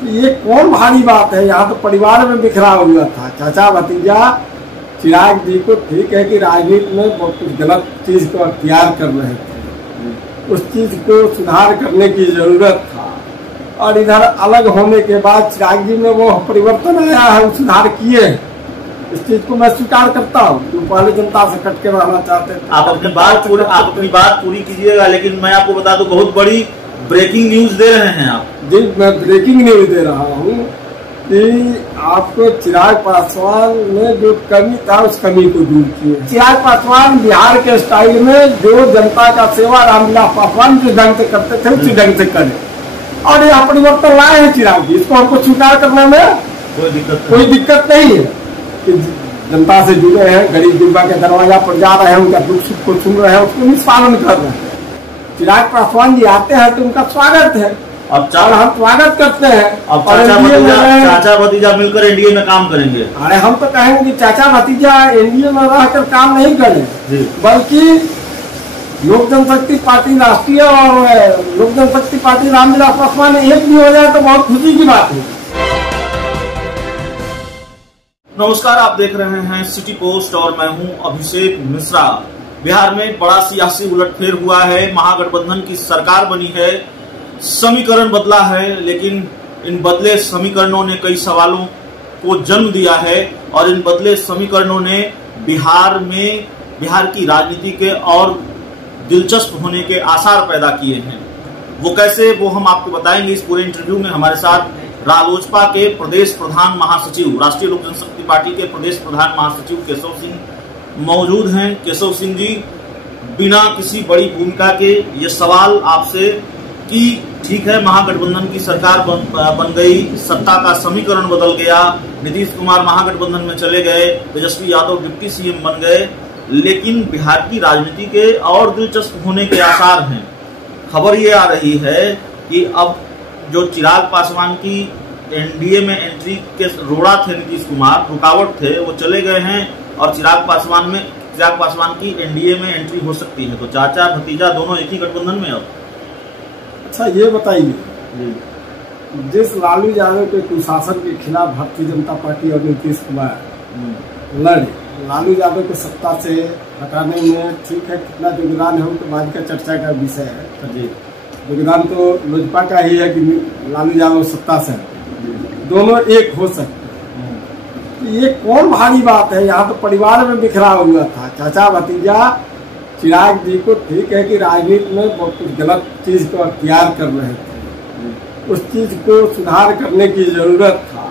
ये कौन भारी बात है, यहाँ तो परिवार में बिखरा हुआ था। चाचा भतीजा चिराग जी को ठीक है कि राजनीति में बहुत कुछ गलत चीज को अख्तियार कर रहे थे, उस चीज को सुधार करने की जरूरत था। और इधर अलग होने के बाद चिराग जी में वो परिवर्तन आया है, सुधार किए। इस चीज को मैं स्वीकार करता हूँ। जो पहले जनता से कट के रहना चाहते थे। आप अपनी बात पूरी कीजिएगा, लेकिन मैं आपको बता दूं बहुत बड़ी ब्रेकिंग न्यूज दे रहे हैं आप। जी, मैं ब्रेकिंग न्यूज दे रहा हूँ कि आपको चिराग पासवान में जो कमी था उस कमी को दूर किए। चिराग पासवान बिहार के स्टाइल में जो जनता का सेवा रामविलास पासवान जिस ढंग से करते थे उसी ढंग से करे, और यह परिवर्तन लाए हैं चिराग जी। इसको हमको स्वीकार करने में कोई दिक्कत नहीं है कि जनता से जुड़े हैं, गरीब गुरबा के दरवाजा पर जा रहे हैं, उनका दुख सुख को सुन रहे हैं, उसको निष्पादन कर रहे हैं। चिराग पासवान जी आते हैं तो उनका स्वागत है और हम स्वागत करते हैं। अब चाचा भतीजा मिलकर एनडीए में काम करेंगे। अरे हम तो कहेंगे कि चाचा भतीजा एनडीए में रहकर काम नहीं करें, बल्कि लोक जनशक्ति पार्टी राष्ट्रीय और लोक जनशक्ति पार्टी रामविलास पासवान एक भी हो जाए तो बहुत खुशी की बात है। नमस्कार, आप देख रहे हैं सिटी पोस्ट और मैं हूं अभिषेक मिश्रा। बिहार में बड़ा सियासी उलटफेर हुआ है। महागठबंधन की सरकार बनी है, समीकरण बदला है, लेकिन इन बदले समीकरणों ने कई सवालों को जन्म दिया है और इन बदले समीकरणों ने बिहार की राजनीति के और दिलचस्प होने के आसार पैदा किए हैं। वो कैसे, वो हम आपको बताएंगे इस पूरे इंटरव्यू में। हमारे साथ रालोजपा के प्रदेश प्रधान महासचिव, राष्ट्रीय लोक जनशक्ति पार्टी के प्रदेश प्रधान महासचिव केशव सिंह मौजूद हैं। केशव सिंह जी, बिना किसी बड़ी भूमिका के ये सवाल आपसे कि ठीक है महागठबंधन की सरकार बन गई, सत्ता का समीकरण बदल गया, नीतीश कुमार महागठबंधन में चले गए, तेजस्वी यादव डिप्टी सीएम बन गए, लेकिन बिहार की राजनीति के और दिलचस्प होने के आसार हैं। खबर ये आ रही है कि अब जो चिराग पासवान की एनडीए में एंट्री के रोड़ा थे नीतीश कुमार, रुकावट थे, वो चले गए हैं और चिराग पासवान की एनडीए में एंट्री हो सकती है। तो चाचा भतीजा दोनों एक ही गठबंधन में अब। अच्छा, ये बताइए, जिस लालू यादव के कुशासन के खिलाफ भारतीय जनता पार्टी और नीतीश कुमार लड़े, लालू यादव को सत्ता से हटाने में ठीक है कितना योगदान है उनके बाद का चर्चा का विषय है। जी, योगदान तो लोजपा का ही है कि लालू यादव सत्ता से दोनों एक हो सकते हैं। ये कौन भारी बात है, यहाँ तो परिवार में बिखरा हुआ था। चाचा भतीजा चिराग जी को ठीक है कि राजनीति में बहुत कुछ गलत चीज को अख्तियार कर रहे थे, उस चीज को सुधार करने की जरूरत था।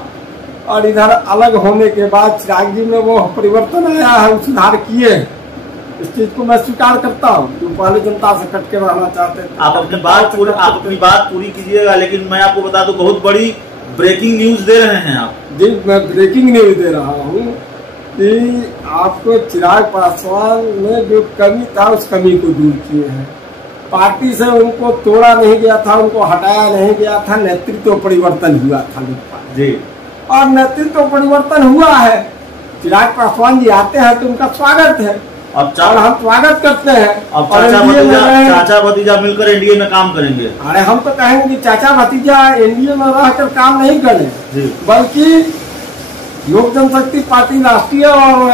और इधर अलग होने के बाद चिराग जी में वो परिवर्तन आया है, सुधार किए। इस चीज को मैं स्वीकार करता हूँ। जो पहले जनता से कट के रहना चाहते थे। आप अपनी बात पूरी कीजिएगा, लेकिन मैं आपको बता दूं बहुत बड़ी ब्रेकिंग न्यूज दे रहे हैं आप। जी, मैं ब्रेकिंग न्यूज दे रहा हूँ कि आपको चिराग पासवान में जो कमी था उस कमी को दूर किए हैं। पार्टी से उनको तोड़ा नहीं गया था, उनको हटाया नहीं गया था, नेतृत्व परिवर्तन हुआ था जी, और नेतृत्व परिवर्तन हुआ है। चिराग पासवान जी आते हैं तो उनका स्वागत है और हम स्वागत करते हैं। अब चाचा भतीजा मिलकर एनडीए में काम करेंगे। अरे हम तो कहेंगे कि चाचा भतीजा एनडीए में रहकर काम नहीं करें, बल्कि लोक जनशक्ति पार्टी राष्ट्रीय और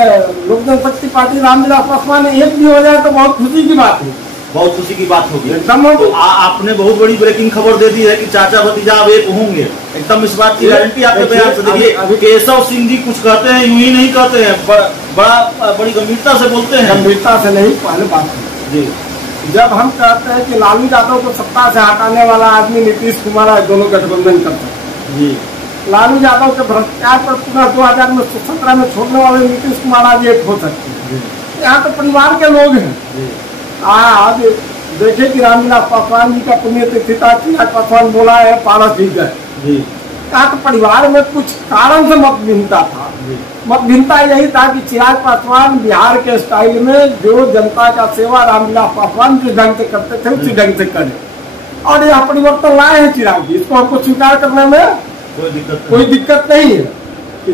लोक जनशक्ति पार्टी रामविलास पासवान एक भी हो जाए तो बहुत खुशी की बात है। बहुत खुशी की बात होगी एकदम। तो आपने बहुत बड़ी ब्रेकिंग खबर दे दी है कि चाचा भतीजा अब एक होंगे, एकदम इस बात की गारंटी आपके बयान से। देखिए, केशव सिंह जी कुछ कहते हैं, यूं ही नहीं कहते हैं, बड़ी गंभीरता से बोलते हैं। गंभीरता से नहीं, पहले बात जी, जब हम कहते हैं कि लालू यादव को सत्ता से हटाने वाला आदमी नीतीश कुमार है, दोनों गठबंधन करते हैं जी। लालू यादव के भ्रष्टाचार पर पुनः 2017 में छोड़ने वाले नीतीश कुमार आज एक हो सकते हैं। यहाँ तो परिवार के लोग हैं। आज देखे कि रामविलास पासवान जी का पुण्यतिथि था, चिराग पासवान बोला है पारस जीत गए। कहा तो परिवार में कुछ कारण से मत भिन्नता था। मत भिन्नता यही था कि चिराग पासवान बिहार के स्टाइल में जो जनता का सेवा रामविलास पासवान जिस ढंग से करते थे उसी ढंग से करे, और यह परिवर्तन लाए हैं चिराग जी। इसको हमको स्वीकार करने में कोई दिक्कत नहीं है कि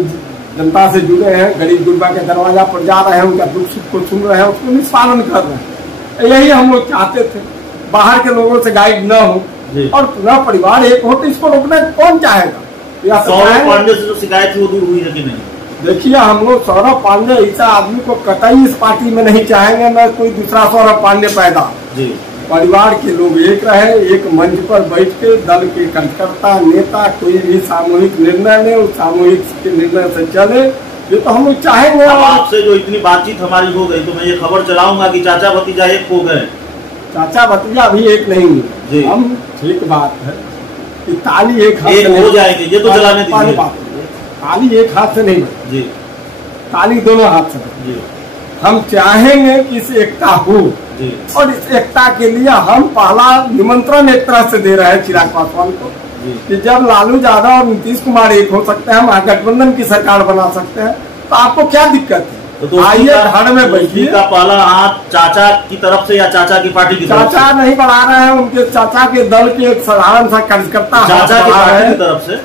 जनता से जुड़े हैं, गरीब गुरबा के दरवाजा पर जा रहे हैं, उनका दुख सुख को सुन रहे हैं, उसको निष्पादन कर रहे हैं। यही हम लोग चाहते थे, बाहर के लोगों से गाइड न हो और पूरा परिवार एक हो, तो इसको रोकना कौन चाहेगा। या सौरभ पांडे से जो शिकायत थी वो दूर हुई है कि नहीं? देखिए, हम लोग सौरभ पांडे ऐसा आदमी को कतई इस पार्टी में नहीं चाहेंगे, न कोई दूसरा सौरभ पांडे पैदा। जी। परिवार के लोग एक रहे, एक मंच पर बैठ के दल के कार्यकर्ता नेता कोई भी सामूहिक निर्णय ले, उस सामूहिक के निर्णय से चले, ये तो हम लोग चाहेंगे। आपसे जो इतनी बातचीत हमारी हो गई तो मैं ये खबर चलाऊंगा कि चाचा भतीजा एक हो गए। चाचा भतीजा अभी एक नहीं हुए हम, ठीक बात है कि ताली एक हाथ से हो जाएंगे, ये तो चलाने दीजिए। ताली एक हाथ से नहीं जी, ताली दोनों हाथ से जी। हम चाहेंगे कि इस एकता हो जी। और इस एकता के लिए हम पहला निमंत्रण एक तरह से दे रहे हैं चिराग पासवान को कि जब लालू यादव और नीतीश कुमार एक हो सकते हैं, महागठबंधन की सरकार बना सकते हैं, तो आपको क्या दिक्कत है? तो आइए घर में बैठिए। का पहला हाथ चाचा की तरफ से या चाचा की पार्टी की तरफ से? चाचा नहीं बढ़ा रहे हैं, उनके चाचा के दल के एक साधारण सा कार्यकर्ता चाचा की पार्टी की तरफ से।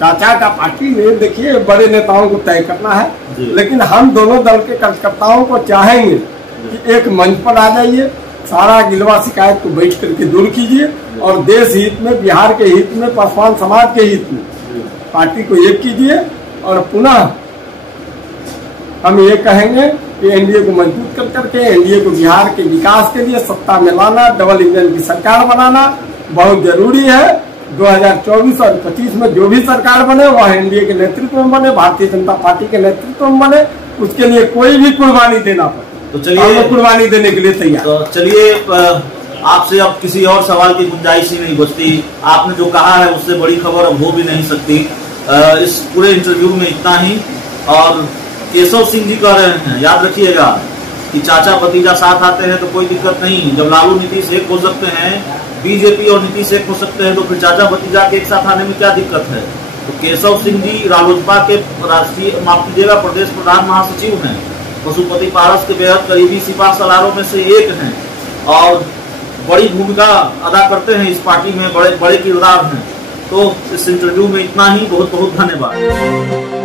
चाचा का पार्टी में देखिए बड़े नेताओं को तय करना है, लेकिन हम दोनों दल के कार्यकर्ताओं को चाहेंगे कि एक मंच पर आ जाइए, सारा गिलवा शिकायत को बैठ करके दूर कीजिए और देश हित में, बिहार के हित में, पासवान समाज के हित में पार्टी को एक कीजिए। और पुनः हम ये कहेंगे कि एनडीए को मजबूत कर करके एनडीए को बिहार के विकास के लिए सत्ता में लाना, डबल इंजन की सरकार बनाना बहुत जरूरी है। 2024 और 25 में जो भी सरकार बने वह एनडीए के नेतृत्व में बने, भारतीय जनता पार्टी के नेतृत्व में बने, उसके लिए कोई भी कुर्बानी देना पड़े तो चलिए कुर्बानी देने के लिए तैयार। तो चलिए, आपसे अब किसी और सवाल की गुंजाइश ही नहीं बचती। आपने जो कहा है उससे बड़ी खबर अब हो भी नहीं सकती। इस पूरे इंटरव्यू में इतना ही। और केशव सिंह जी कह रहे हैं, याद रखिएगा कि चाचा भतीजा साथ आते हैं तो कोई दिक्कत नहीं। जब लालू नीतीश एक हो सकते हैं, बीजेपी और नीतीश एक हो सकते हैं, तो फिर चाचा भतीजा के एक साथ आने में क्या दिक्कत है? तो केशव सिंह जी रालोसपा के राष्ट्रीय, माफ कीजिएगा, प्रदेश प्रधान महासचिव हैं, पशुपति पारस के बेहद करीबी सिपा सलारों में से एक हैं और बड़ी भूमिका अदा करते हैं इस पार्टी में, बड़े बड़े किरदार हैं। तो इस इंटरव्यू में इतना ही। बहुत बहुत धन्यवाद।